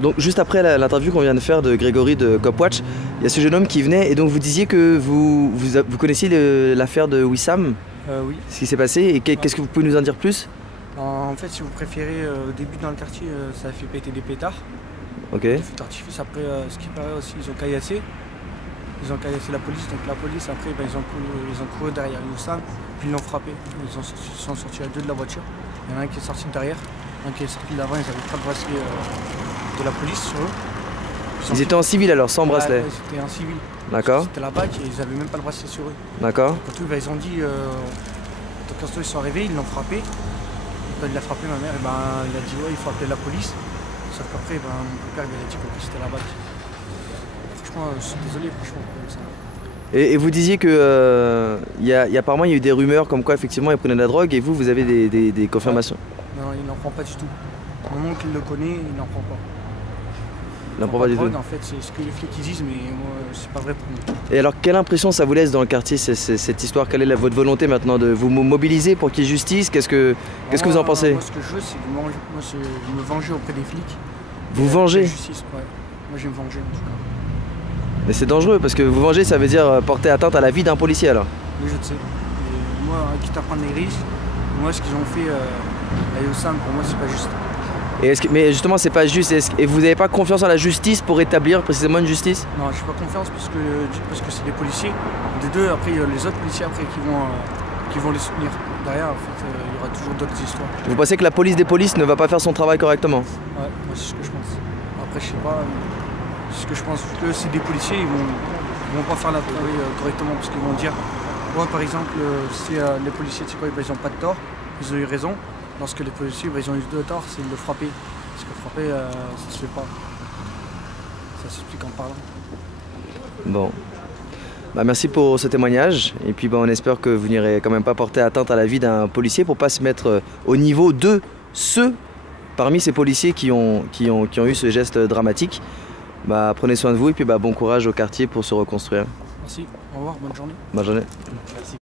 Donc juste après l'interview qu'on vient de faire de Grégory de Copwatch, il y a ce jeune homme qui venait et donc vous disiez que vous connaissiez l'affaire de Wissam, Oui. ce qui s'est passé, et qu'est-ce que vous pouvez nous en dire plus? En fait, si vous préférez, au début dans le quartier, ça a fait péter des pétards. Ok. Des feux d'artifice. Après, ce qui paraît aussi, ils ont caillassé. Ils ont caillassé la police. Donc la police, après, ils ont couru derrière Wissam, puis ils l'ont frappé. Ils sont sortis à deux de la voiture. Il y en a un qui est sorti de derrière, un qui est sorti d'avant. Ils n'avaient pas de bracelet de la police sur eux. Ils étaient en civil alors, sans bracelet? Ouais, c'était en civil. D'accord. C'était la BAC et ils n'avaient même pas le bracelet sur eux. D'accord. Quand ils ont dit, quand ils sont arrivés, ils l'ont frappé. Quand il a frappé ma mère, il a dit ouais, il faut appeler la police. Sauf qu'après, mon père il a dit que c'était la BAC. Franchement, je suis désolé, franchement. Ça... Et vous disiez que apparemment il y a eu des rumeurs comme quoi effectivement il prenait de la drogue, et vous avez des confirmations? Non, il n'en prend pas du tout. Mon oncle le connaît, il n'en prend pas. Il n'en prend pas du tout? En fait, c'est ce que les flics disent, mais moi, c'est pas vrai pour moi. Et alors, quelle impression ça vous laisse dans le quartier, cette histoire? Quelle est votre volonté maintenant de vous mobiliser pour qu'il y ait justice? Qu'est-ce que vous en pensez? Moi, ce que je veux, c'est de me venger auprès des flics. Vous venger? Justice, ouais. Moi, je vais me venger en tout cas. Mais c'est dangereux parce que vous venger, ça veut dire porter atteinte à la vie d'un policier alors. Oui, je le sais. Et moi, quitte à prendre des risques, moi, ce qu'ils ont fait à Wissam, pour moi, c'est pas juste. Mais justement, c'est pas juste. Et vous n'avez pas confiance en la justice pour établir précisément une justice? Non, je n'ai pas confiance parce que c'est des policiers. Des deux, après, il y a les autres policiers après qui vont les soutenir. Derrière, en fait, il y aura toujours d'autres histoires. Vous pensez que la police des polices ne va pas faire son travail correctement? Ouais, moi, c'est ce que je pense. Après, je sais pas. C'est ce que je pense. Que c'est des policiers, ils vont pas faire leur travail correctement parce qu'ils vont dire. Moi, par exemple, si les policiers, tu sais quoi, ils n'ont pas de tort, ils ont eu raison. Lorsque les policiers ils ont eu de tort, c'est de le frapper. Parce que frapper, ça se fait pas. Ça s'explique en parlant. Bon. Merci pour ce témoignage. Et puis on espère que vous n'irez quand même pas porter atteinte à la vie d'un policier pour pas se mettre au niveau de ceux parmi ces policiers qui ont eu ce geste dramatique. Prenez soin de vous et puis bon courage au quartier pour se reconstruire. Merci, au revoir, bonne journée. Bonne journée. Merci.